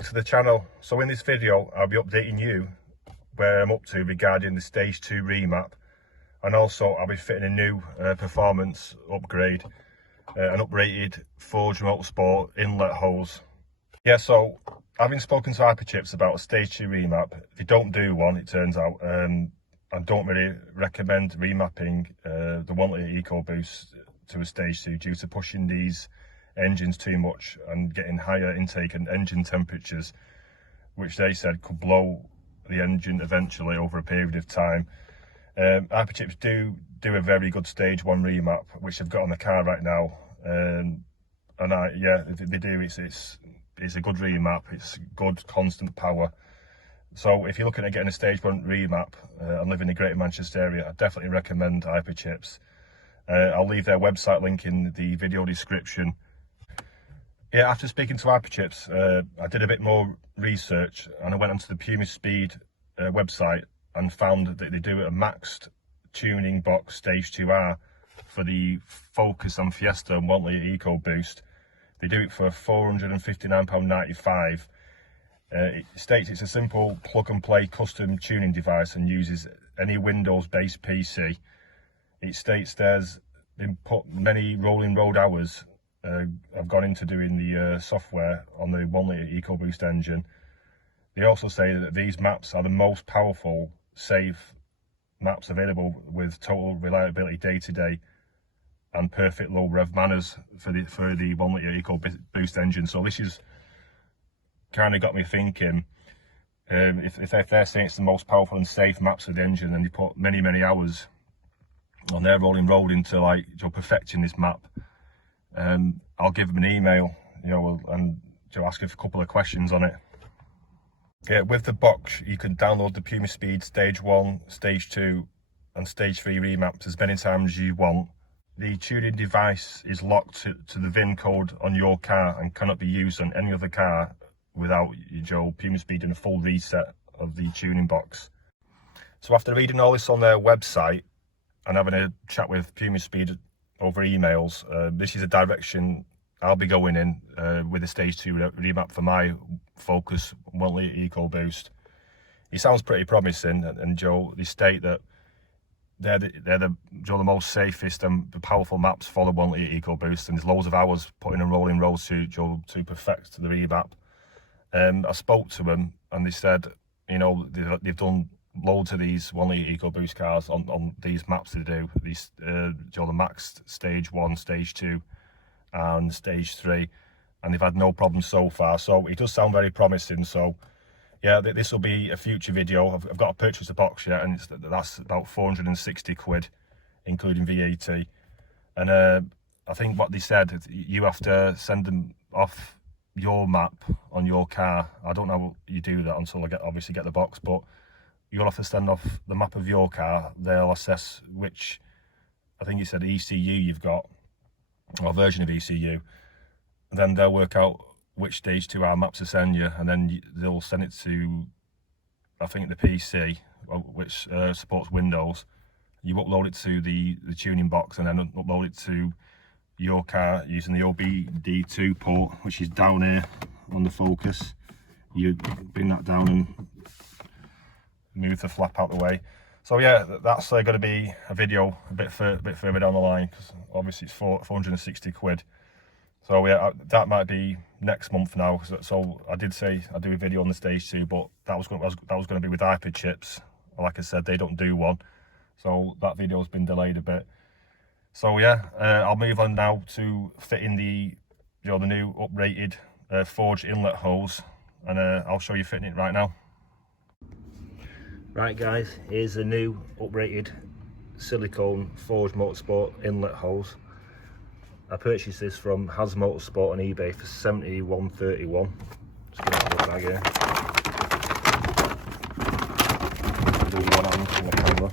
back to the channel. So in this video I'll be updating you where I'm up to regarding the stage 2 remap, and also I'll be fitting a new performance upgrade, an uprated FORGE Motorsport Inlet Hose. Yeah, so having spoken to Hyperchips about a stage 2 remap, they don't do one, it turns out. I don't really recommend remapping the 1 litre EcoBoost to a stage 2 due to pushing these engines too much and getting higher intake and engine temperatures, which they said could blow the engine eventually over a period of time. Hyperchips do a very good stage 1 remap, which I've got on the car right now, and yeah, they do. It's a good remap. It's good constant power. So if you're looking at getting a stage 1 remap and live in the Greater Manchester area, I definitely recommend Hyperchips. I'll leave their website link in the video description. Yeah, after speaking to Hyperchips, I did a bit more research and I went onto the Puma Speed website and found that they do a maxed tuning box stage 2R for the Focus and Fiesta 1 litre EcoBoost. They do it for £459.95. It states it's a simple plug and play custom tuning device and uses any Windows based PC. It states there's been put many rolling road hours I've gone into doing the software on the 1 litre EcoBoost engine. They also say that these maps are the most powerful, safe maps available with total reliability day to day and perfect low rev manners for the 1 litre EcoBoost engine. So this is kind of got me thinking, if they're saying it's the most powerful and safe maps of the engine, and they put many hours on their rolling road into perfecting this map, I'll give them an email, and ask a couple of questions on it. Yeah, with the box you can download the Puma Speed stage 1, stage 2 and stage 3 remaps as many times as you want. The tuning device is locked to the VIN code on your car and cannot be used on any other car without Puma Speed doing a full reset of the tuning box. So after reading all this on their website and having a chat with Puma Speed over emails, this is a direction I'll be going in with the stage 2 remap for my Focus 1 litre EcoBoost. It sounds pretty promising, and they state that they're the most safest and powerful maps for the 1 litre EcoBoost, and there's loads of hours putting in rolling roads to perfect the remap. I spoke to them and they said, they've done loads of these 1 litre EcoBoost cars on these maps they do, these the maxed stage 1, stage 2 and stage 3, and they've had no problems so far. So it does sound very promising. So yeah, this will be a future video. I've got to purchase the box yet, and that's about 460 quid including VAT. And I think what they said, you have to send them off your map on your car. I don't know how you do that until I obviously get the box, but you'll have to send off the map of your car. They'll assess which, I think you said ECU you've got, or version of ECU, and then they'll work out which stage 2R maps to send you, and then they'll send it to, I think, the PC, which supports Windows. You upload it to the tuning box and then upload it to your car using the OBD2 port, which is down here on the Focus. You bring that down and move the flap out the way. So yeah, that's going to be a video a bit further down the line, because obviously it's 460 quid. So yeah, that might be next month now. So I did say I'd do a video on the stage 2, but that was going to be with Hyperchips. Like I said, they don't do one, so that video's been delayed a bit. So yeah, I'll move on now to fitting the new uprated FORGE Inlet Hose, and I'll show you fitting it right now. Right guys, here's the new uprated silicone FORGE Motorsport Inlet Hose. I purchased this from Haz Motorsport on eBay for £71.31. Just gonna have a look back here. Do one hand from the camera.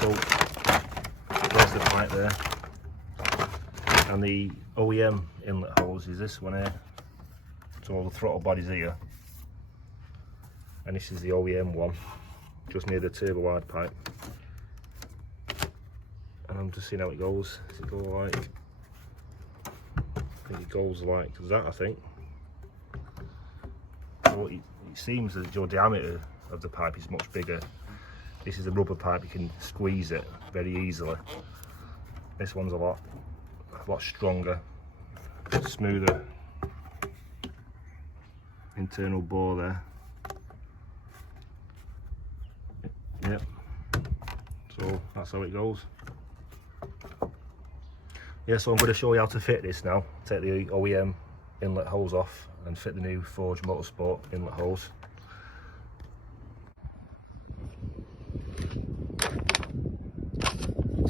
So there's the pipe there, and the Oem Inlet Hose is this one here. So all the throttle body's here, and this is the Oem one, just near the turbo wide pipe. And I'm just seeing how it goes. Does it go like think it goes like that, I think. So it seems that your diameter of the pipe is much bigger. This is a rubber pipe, you can squeeze it very easily. This one's a lot stronger, smoother internal bore there. Yep, so that's how it goes. Yeah, so I'm going to show you how to fit this now. Take the OEM inlet hose off and fit the new Forge Motorsport inlet hose.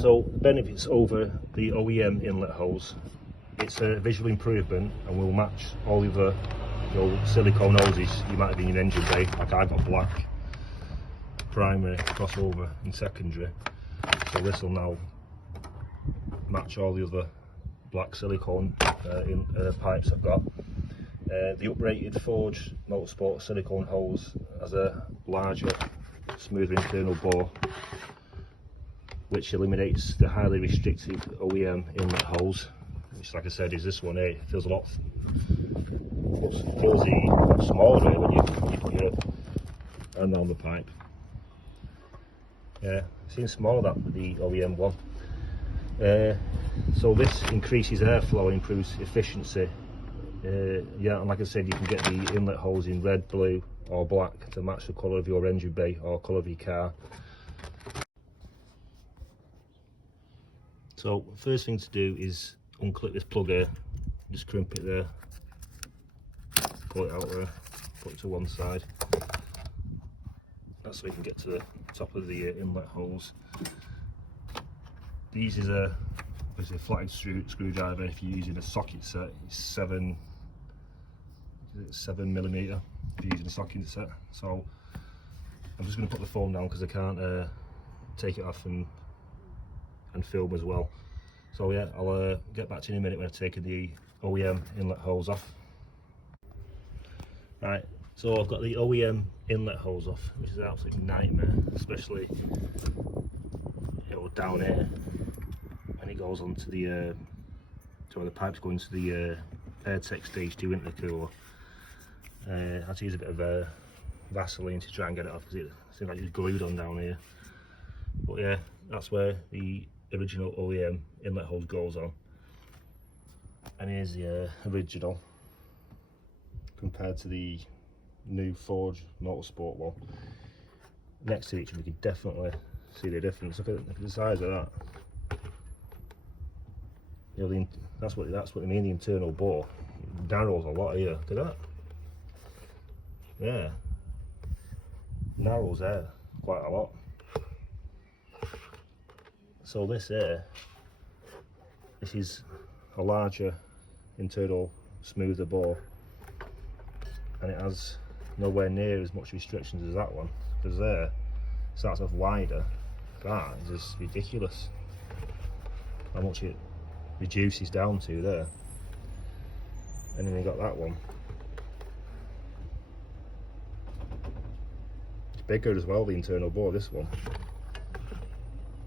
So the benefits over the OEM inlet hose, it's a visual improvement and will match all the other silicone hoses you might have in your engine bay. Like I've got black primary, crossover and secondary, so this will now match all the other black silicone pipes I've got. The Uprated FORGE Motorsport silicone hose has a larger, smoother internal bore, which eliminates the highly restrictive OEM inlet hose, which, like I said, is this one here. It feels a lot smaller when you put your hand on the pipe. Yeah, it seems smaller than the OEM one. So this increases airflow and improves efficiency. Yeah, and like I said, you can get the inlet hose in red, blue or black to match the colour of your engine bay or colour of your car. So first thing to do is unclip this plug here, just crimp it there, pull it out there, put it to one side. That's so we can get to the top of the inlet hose. These is a flathead screwdriver. If you're using a socket set, it's 7mm if you're using a socket set. So I'm just going to put the phone down because I can't take it off and film as well. So yeah, I'll get back to you in a minute when I've taken the OEM inlet hose off. Right, so I've got the OEM inlet hose off, which is an absolute nightmare, especially down here when it goes onto the so the pipes go into the AirTech stage 2 intercooler. I had to use a bit of Vaseline to try and get it off because it seemed like it was glued on down here. But yeah, that's where the original OEM inlet hose goes on, and here's the original compared to the new Forge Motorsport one. Next to each other, you can definitely see the difference. Look at the size of that. That's what I mean. The internal bore narrows a lot here. Look at that. Yeah, narrows there quite a lot. So this here, this is a larger internal, smoother bore, and it has nowhere near as much restrictions as that one. Because there starts off wider. That is just ridiculous how much it reduces down to there. And then you got that one. It's bigger as well, the internal bore, this one.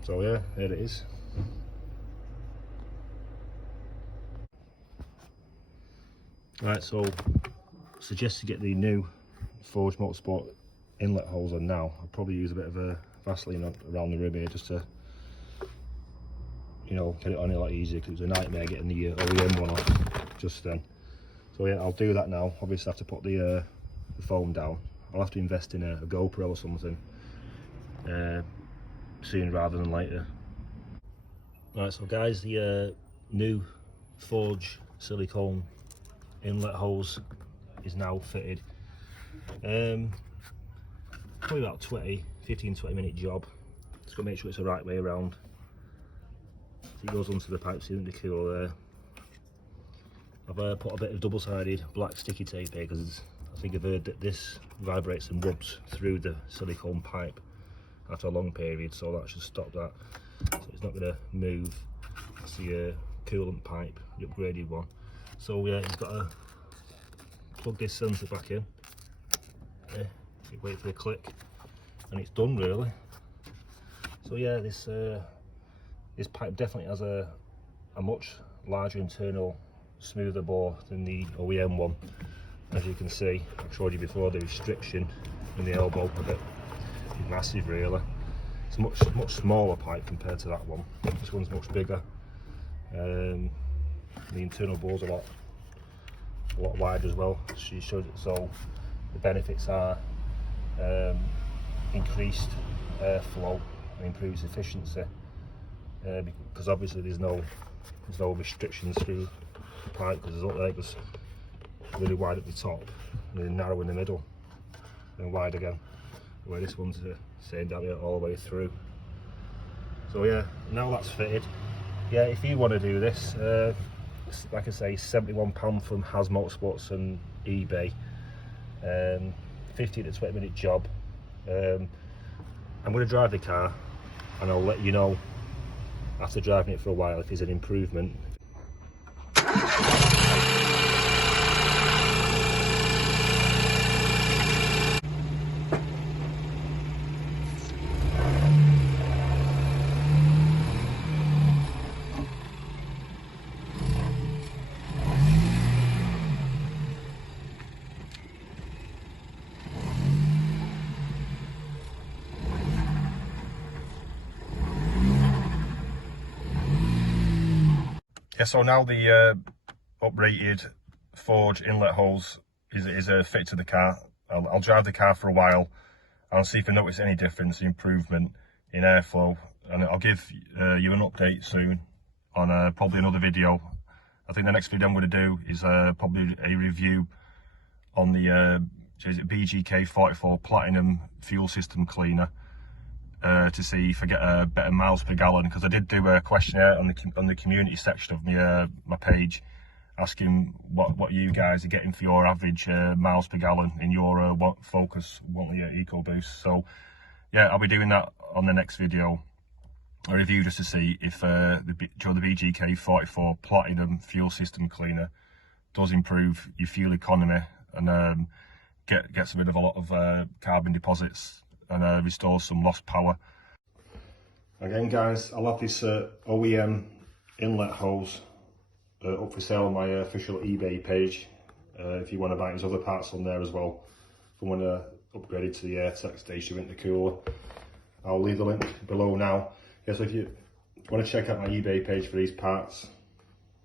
So yeah, there it is. Right, so suggest to get the new Forge Motorsport inlet hose on now. I'll probably use a bit of a Vaseline around the rim here just to, get it on a lot easier, because it was a nightmare getting the OEM one off just then. So yeah, I'll do that now. Obviously I have to put the foam down. I'll have to invest in a GoPro or something sooner rather than later. Right, so guys, the new Forge silicone inlet hose is now fitted. Probably about 15-20 minute job. Just got to make sure it's the right way around. So it goes onto the pipe intercooler there. I've put a bit of double-sided black sticky tape here because I think I've heard that this vibrates and rubs through the silicone pipe after a long period, so that should stop that. So it's not going to move. It's the coolant pipe, the upgraded one. So yeah, you've got to plug this sensor back in. Yeah, you wait for the click, and it's done really. So yeah, this pipe definitely has a much larger internal smoother bore than the OEM one. As you can see, I showed you before, the restriction in the elbow a bit is massive really. It's much smaller pipe compared to that one. This one's much bigger. The internal bore's a lot wider as well. She showed it, so the benefits are increased airflow and improves efficiency, because obviously there's no restrictions through the pipe, because it goes really wide at the top and then narrow in the middle and wide again, where this one's the same down here all the way through. So yeah, now that's fitted, yeah, if you want to do this, like I say, £71 from Haz Motorsports and eBay, 15 to 20 minute job. I'm going to drive the car and I'll let you know after driving it for a while if there's an improvement. Yeah, so now the uprated Forge Inlet Hose is fit to the car. I'll drive the car for a while and see if I notice any difference, improvement in airflow, and I'll give you an update soon on probably another video. I think the next video I'm going to do is probably a review on the BGK 44 Platinum fuel system cleaner, to see if I get a better miles per gallon, because I did do a questionnaire on the community section of my page, asking what you guys are getting for your average miles per gallon in your Focus 1 litre EcoBoost. So yeah, I'll be doing that on the next video, a review just to see if the BGK 44 Platinum fuel system cleaner does improve your fuel economy and gets rid of a lot of carbon deposits and restores some lost power. Again guys, I'll have this OEM inlet hose up for sale on my official eBay page, if you want to buy it. There's other parts on there as well from when I upgraded to the AirTech station intercooler. I'll leave the link below now. Yeah, so if you want to check out my eBay page for these parts,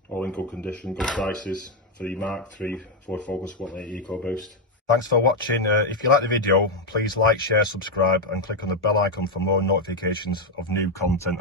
all in good condition, good prices for the Mark III Ford Focus 1 litre EcoBoost. Thanks for watching. If you like the video, please like, share, subscribe and click on the bell icon for more notifications of new content.